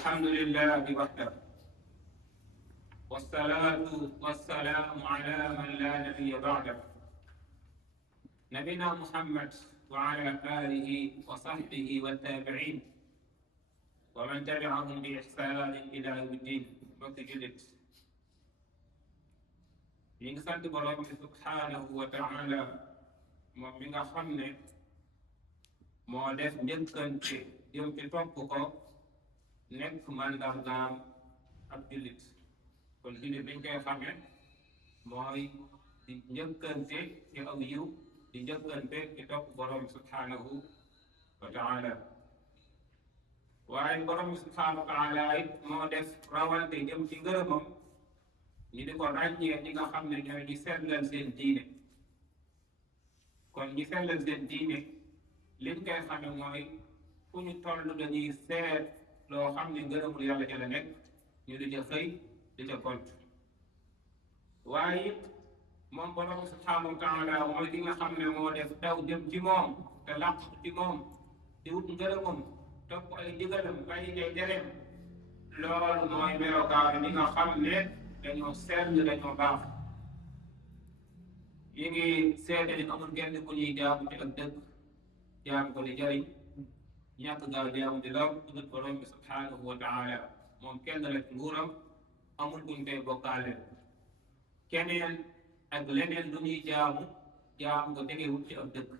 الحمد لله وحده والصلاة والسلام على من لا نبي بعده نبينا محمد وعلى آله وصحبه والتابعين ومن تبعهم بإحسان إلى يوم الدين وتجلد ñi ngi sant borom bi subhanahu wa taala moom mi nga xam ne moo def njëkkante jëm ci topp ko nekk mandargaam ab jullit kon jullit dañ koy xamee mooy di njëkkante ci aw yiw di njëkkante ci topp borom bi subhanahu wa taala waaye borom bi subhanahu wa taala it moo def rawante jëm ci ngërëmam ñi di ko ràññee ñi nga xam ne ñooy ñi sellal seen diine kon ñi sellal seen diine liñ koy xame mooy fu ñu toll dañuy seet loo xam ne ngërëmul yàlla ca la nekk ñu di ca xëy di ca kont waaye it moom borom subhanahu wa taala mooy ki nga xam ne moo def daw jëm ci moom te làq ci moom di wut ngërëmam topp ay ndigalam bàyyi ay tereem loolu mooy melokaan ñi nga xam ne dañoo sell dañoo baax yi ngi seede ni amul kenn ku ñuy jaamu ci ak dëgg jaamu ko di jariñ ñàkk gaaw jaamu di law dugg borom bi subhanahu wa taala moom kenn rek nguuram amul kuñ koy bokkaale keneen ak leneen lu ñuy jaamu ko tegewut ci ak dëgg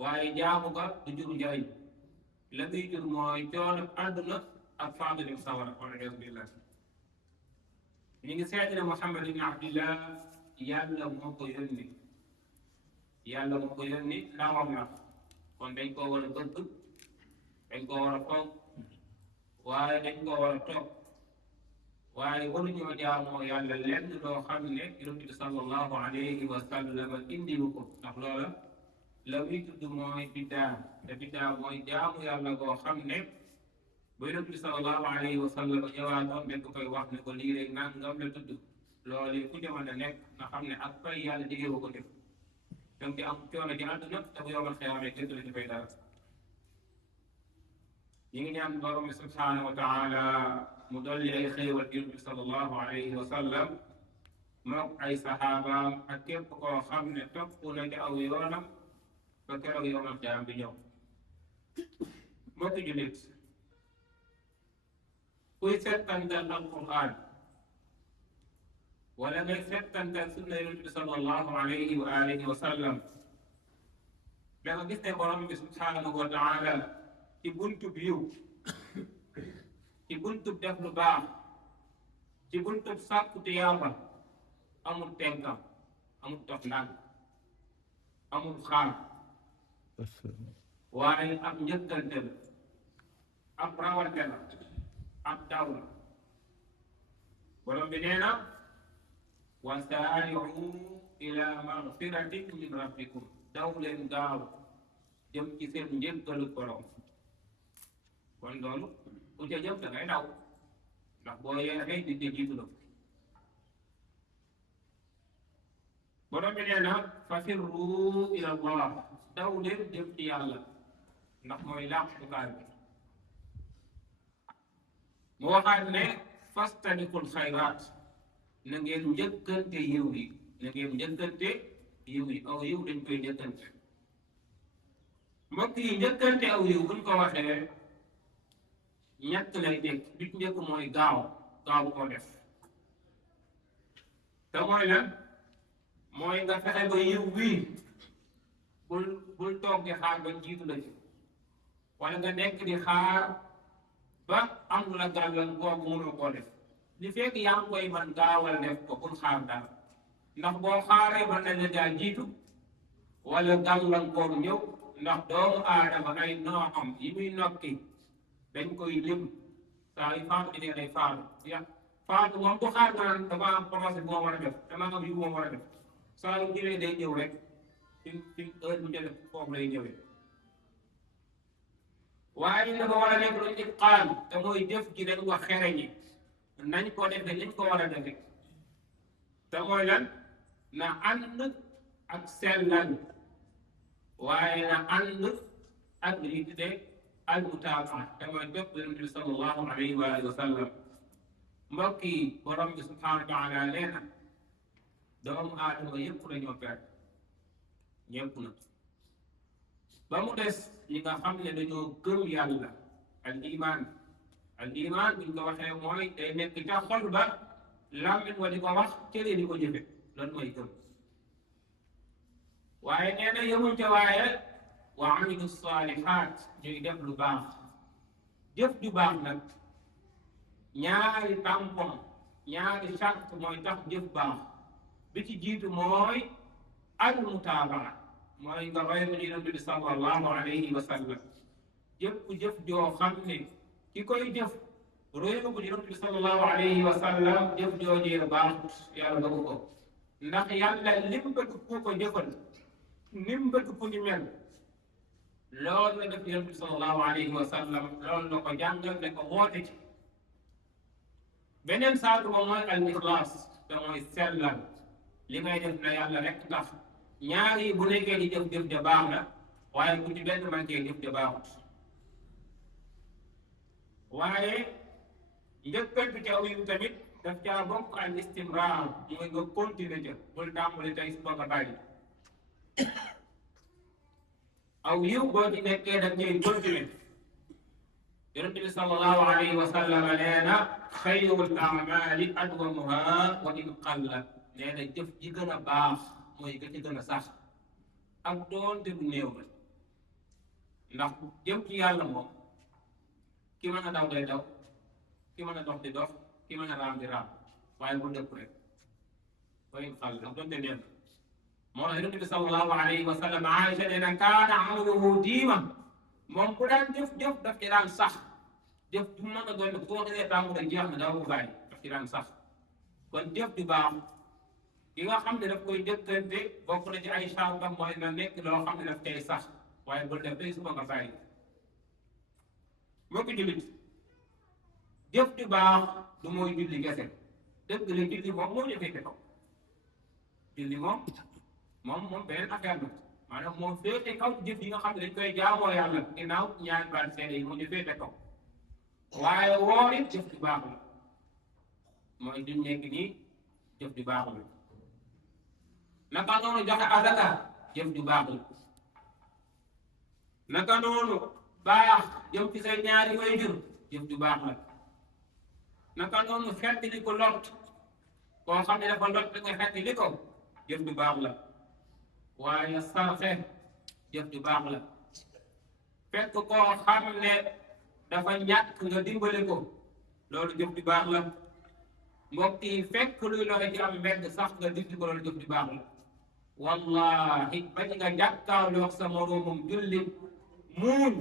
waaye jaamu ko du jur njariñ la muy jur mooy coono àdduna ak faatu dem sawara wal billah ñu ngi seede ne Muhammad ibn Abdillah yàlla moo ko yónni ndawam la kon dañ koo war a bëgg dañ koo war a fonk waaye dañ koo war a topp waaye waruñoo jaamoo yàlla lenn loo xam ne yonent bi sallallahu alayhi wa sallam indiwu ko ndax loola la muy tudd mooy biddaa te biddaa mooy jaamu yàlla goo xam ne ba yonent bi sallallahu alayhi wa sallam ñëwaatoon dañ ko koy wax ne ko lii rek nangam la tudd loolu ku jamono nekk nga xam ne ak fay yàlla diggéewu ko def donc di am coono ci àdduna te bu yomal xiyaamee kenn du la ci fay dara ñi ngi ñaan borom bi subhanahu wa taala mu dolli ay xéewal yonent bi sallallahu alayhi wa sallam mook ay saxaabaam ak képp koo xam ne topp na ci aw yoonam ba keroog yomal xiyaam bi ñëw mbokki jullit kuy settantal alquran wala ngay settantal sunna yonent bi sallallahu alayhi wa alihi wa sallam da nga gis ne borom bi subhanahu wa taala ci buntub yiw ci buntub def lu baax ci buntub sàkku tiyaaba amul tenkam amul tof ndànk amul xaar waaye ab njëkkante la ab rawante la ab daw la borom bi nee na wasaari'u ila magfiratin min rabbikum daw leen gaaw jëm ci seen njëggalu borom kon loolu ku ca jëm da ngay daw ndax boo yeexee di jiitu la borom bi nee na fafirru ila allah daw leen jëm ci yàlla ndax mooy làqukaay bi mu waxaat ne fastabiqul xayraat na ngeen njëkkante yiw yi aw yiw dañ koy njëkkante mbokk yi njëkkante aw yiw buñ ko waxee ñett lay dégg bi ci njëkk mooy gaaw koo def te mooy lan mooy nga fexe ba yiw bii bul toog di xaar ba jiitu la ci wala nga nekk di xaar ba am la gàllankoor bu mënoo koo def li fekk yaa ngi koy man gaawal def ko bul xaar dara ndax boo xaaree mën nañ la jaa jiitu wala gàllankoor ñëw ndax doomu aadama ay nooxam yi muy nokki dañ koy lim saa yu faatu di day faatu faatu moom bu xaar naan dama am projet boo war a def dama am yu moo war a def saa yu ñëwee day ñëw rek fi heure bu jëlee foofu lay ñëwee waaye dafa war a nekk lu ci xaal te mooy jëf ji dañ ko xereñi nañ ko defe liñ ko war a defe te mooy lan na ànd ak sellal waaye na ànd ak li ñuy tuddee al mutaabaa te mooy topp yonent bi sallallahu alayhi wa alihi wa sallam. mbokk yi borom bi subhanahu wa taala nee na doomu aadama yëpp dañoo perte ñëpp na ba mu des ñi nga xam ne dañoo gëm yàlla. al iman buñ ko waxee mooy day nekk ca xol ba làmmiñ wa di ko wax cëre di ko jëfe loolu mooy gëm. waaye nee na yëmul ca waaye wa amilu salihat ñuy def lu baax. jëf ju baax nag ñaari tampon ñaari charte mooy tax jëf baax. bi ci jiitu mooy al mutaabaa mooy nga roy Yonent bi sallallahu alayhi wa sallam. jëf joo xam ne ki koy jëf roy ko Yonent bi sallallahu alayhi wa sallam jëf joojee baaxut yàlla bëgg ko. ndax yàlla lim bëgg ku ko jëfal nim bëgg ku ni mel loolu la def Yonent bi sallallahu alayhi wa sallam loolu la ko jàngal ne ko woote ci. beneen saatu ba mooy al ixlaas te mooy sellal li ngay def na yàlla rek tax. ñaari bu nekkee di jëf ja baax na waaye bu ci benn manqué jëf ja baaxut. waaye njëkkantu ca wiw tamit daf caa bokk al istimraar mooy nga continuer ca bul tàmbali tey suba nga bàyyi. aw yiw boo ci nekkee daf cay continuer. Yonent bi sallallahu alayhi wa sallam nee na xayrul a'maali adwamuha wa in qalla nee na jëf ji gën a baax mooy ka ci gën a sax ak doonte du néew la. ndax jëm ci yàlla moom ki mën a daw day daw ki mën a dox di dox ki mën a raam di raam waaye bu dëpp rek wa in qalla ak doonte néew moo tax Yonent bi sallallahu alayhi wa sallam Aïcha nee na kaana amaluhu diima moom bu daan jëf daf ci daan sax. jëf bu mën a doon boo xasee tàmm rek jeex na daa ko bàyyi daf ci daan sax. kon jëf ju baax ki nga xam ne daf koy jëkkante bokk na ci ay sartam mooy na nekk loo xam ne daf cay sax waaye bul def day suba nga bàyyi. mbokk jullit jëf ju baax du mooy julli kese dëgg la julli moom moo ñu féete kaw. julli moom beneen affaire la maanaam moom féete kaw jëf yi nga xam ne dañ koy jaamoo yàlla ginnaaw ñaari baat seede yi moo ñu féete kaw. waaye woor it jëf ju baax la mooy duñ nekk nii jëf ju baax la. naka noonu joxe asaka jëf ju baax la. naka noonu baax jëm ci say ñaari waajur jëf ju baax la. naka noonu xettali ko lot koo xam ne dafa lot da nga xettali ko jëf ju baax la. waaye sarxe jëf ju baax la. fekk koo xam ne dafa ñàkk nga dimbale ko loolu jëf ju baax la. mbokk yi fekk luy lore ci am mbedd sax nga dindi ko loolu jëf ju baax la. wallahi bañ nga jàkkaarloo sa moroomam jullit muuñ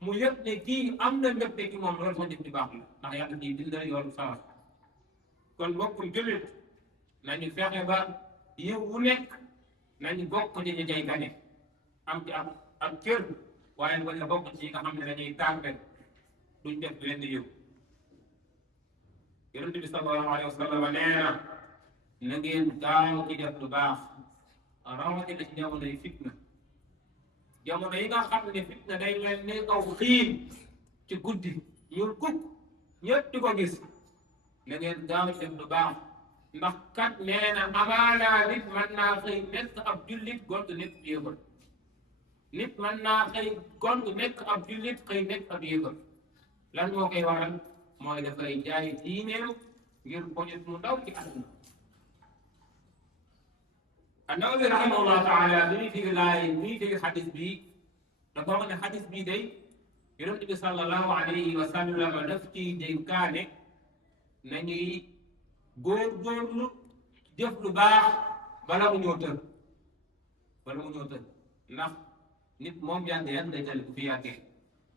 mu yëg ne kii am na mbégte ci moom loolu moo jëf ju baax la ndax yàlla ciy dindal yoonu sawar. kon mbokkum jullit nañu fexe ba yiw wu nekk nañu bokk ci ñu cay gane am ci ab cër waaye bañ a bokk ci nga xam ne dañuy tànte duñ def benn yiw. Yonent bi sallallahu alayhi wa sallam nee na ngeen gaaw ci def lu baax rawatina ci jamono yi fitna. jamono yi nga xam ne fitna day mel ni aw xiin ci guddi ñuul kukk ñëpp di ko gis na ngeen gaaw ci def lu baax ndax kat nee na amaana nit mën naa xëy nekk ab jullit gont nekk yéefar. nit mën naa xëy gont nekk ab jullit xëy nekk ab yéefar. lan moo koy waral mooy dafay jaay diineem ngir poñet mu ndaw ci àdduna. An-Nawawi rahimahullah taala bi muy firi laay bi muy firi xadis bi dafa wax ne xadis bii day Yonent bi sallallahu alayhi wa sallam daf ciy dénkaane nañuy góorgóorlu jëf lu baax bala mu ñëw tël ndax nit moom yàgg day tël bu fi yàggee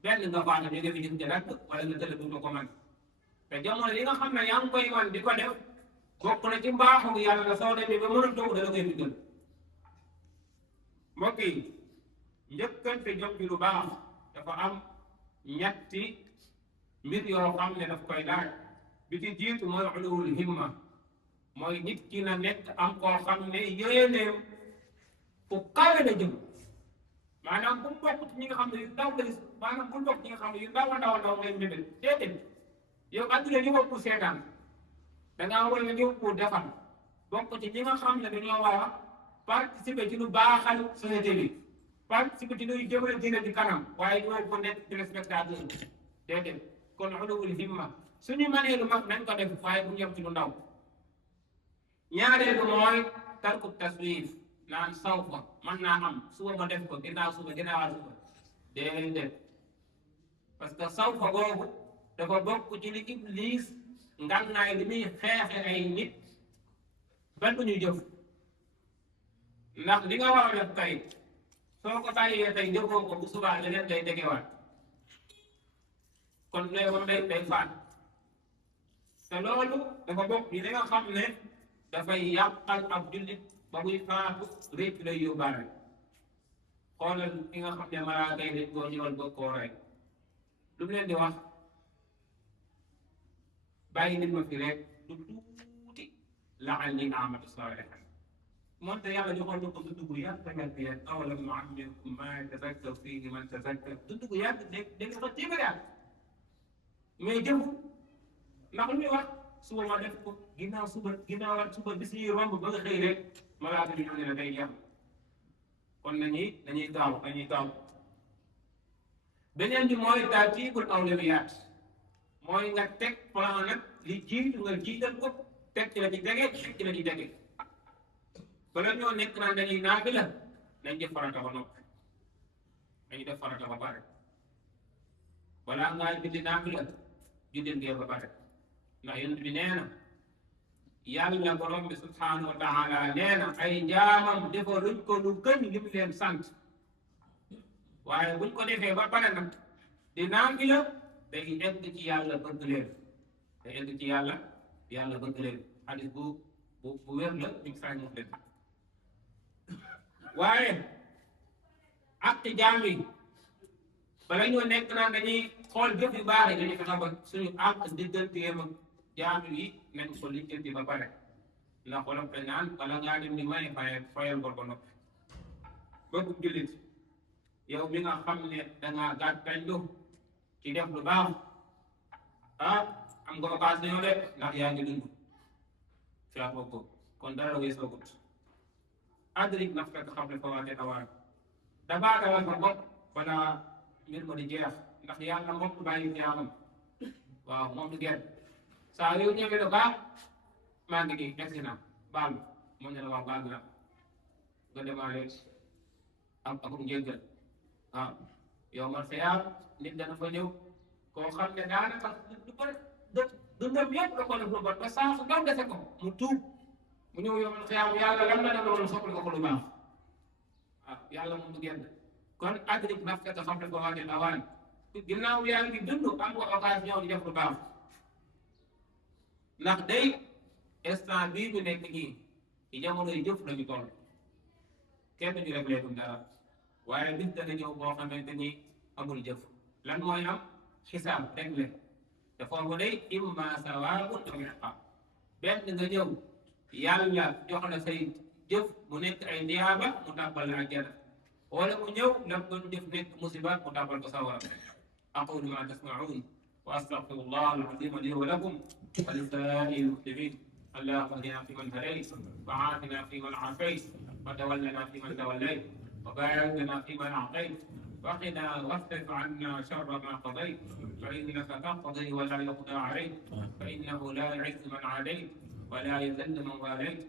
benn nga faana ñu defi jëf ja wala nga tël bu ko man te jamono yi nga xam ne yaa ngi koy man di ko def bokk na ci mbaaxu yàlla soo demee ba mën a toog dana koy digal. mbokk yi njëkkante jëf bi lu baax dafa am ñetti mbir yoo xam ne daf koy laaj. bi ci jiitu mooy ulul himma mooy nit ki na nekk am koo xam ne yéeneem fu kawe la jëm maanaam bu mu bokk ci ñi nga xam ne yu ndaw lay maanaam bu mu bokk ñi nga xam ne yu ndaw a ndaw a ndaw lay mébét déedéet yow adduna ñëwoo pour seetaan dangaa war a ñëw pour defar bokk ci ñi nga xam ne dañoo war a participer ci lu baaxal société bi participer ci luy jëmale diine di kanam waaye ñoo ko nekk téléspectateur déedéet kon ulul himma suñu mënee lu mag nañ ko def waaye bu ñu yem ci lu ndaw ñaareelu mooy tarku taswif naan saw fa mën naa am suba ma def ko ginnaaw suba ginnaawaat suba déedéet parce que saw fa googu dafa bokk ci li Iblis ngànnaay li muy xeexe ay nit ba du ñu jëf ndax li nga war a def tey soo ko bàyyee tey jëfoo ko bu subaa leneen day tegewaat kon lay wax day faat te loolu dafa bokk li nga xam ne dafay yàqal ab jullit ba muy faatu récc lay yóbbaale xoolal ki nga xam ne malaaka yi dañ koo ñëwal ba koo rey lu mu leen di wax bàyyi nit ma fi rek du tuuti la'allii a'malu saalihan moonte yàlla joxoon na ko dund gu yàgg yàgg yàgg awalam nu'ammirkum maa yatazakkaru fiihi man tazakkar dund gu yàgg dégg nga fa téeméeri at mais jëfu ndax lu muy wax suba ma def ko ginnaaw suba bis yi romb ba nga xëy rek malaaka bi ñu ne la day jeex kon dañuy gaaw beneen bi mooy tartiibul awlawiyaat mooy nga teg plan nag li jiitu nga jiital ko teg ci la ci tege teg ci la ci tege bala ñoo nekk naan dañuy naafila nañ def farata ba noppi nañu def farata ba pare balaa ngaa julli naafila jullil ngeen ba pare ndax yonent bi nee na yàlla borom bi subhaanahu wa taala nee na ay jaamam defaluñ ko lu gën li mu leen sant waaye buñ ko defee ba pare nag di naafila day egg ci yàlla bëgg leen day egg ci yàlla bëgg leen xadis bu wér la ñu sañ mu leen waaye ak ci jaam yi bala ñoo nekk naan dañuy xool jëf yu baax yi dañuy fexe ba suñu àq digganteem ak jaam yi nañ ko lijjanti ba pare ndax wolof dañ naan bala ngaa dem ni may fayal bor ba noppi bëgg jullit yow mi nga xam ne dangaa gàttañ lu ci def lu baax am nga occasion de ndax yaa ngi dund fiafoo ko kon dara weesoogut adrik nafsaka qabla fawaati awaan dabaatalal sa bopp balaa mbir ma di jeex ndax yàlla moom du bàyyi jaamam waaw moom du gerte saa yow ñëwee la baax maa ngi nii egsi na baal moom ne la wax baal la nga demaale akum njëggal waaw yow man xiyaar nit dana fa ñëw koo xam ne daanaka du bëri dundam yëpp da ko def lu bon ba saa su ndaw dese ko mu tuub mu ñëw yow man xiyaar yàlla lan la loolu soppal nga ko lu baax waaw yàlla moom du gerte kon adrik nafsaka qabla fawaatil awaan ginnaaw yaa ngi dund am nga occasion di def lu baax ndax day instant bii ñu nekk nii ci jamonoy jëf lañu toll kenn ñu rek leetum dara waaye bis dana ñëw boo xamante ni amul jëf lan mooy am xisaab rek le te foofu day imma sawaabun aw iqaab benn nga ñëw yàlla jox la say jëf mu nekk ay ndiyaaba mu tàbbal la àjjana wala mu ñëw lam doon jëf nekk musiba mu tàbbal ko sawara aqulu ma tasma'un wa astaghfirullah al-azim li wa lakum wa li saa'iril muslimin اللهم اهدنا فيمن هديت وعافنا فيمن عافيت وتولنا فيمن توليت وبارك لنا فيمن اعطيت وقنا واصرف عنا شر ما قضيت فانك تقضي ولا يقضى عليك فانه لا يعز من عاديت ولا يذل من واليت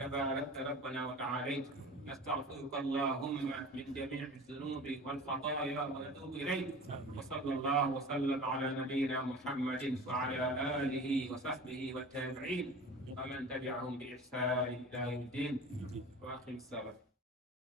تباركت ربنا وتعاليت نستغفرك اللهم من جميع الذنوب والخطايا ونتوب اليك وصلى الله وسلم على نبينا محمد وعلى اله وصحبه والتابعين ومن تبعهم باحسان الى يوم الدين واقم الصلاه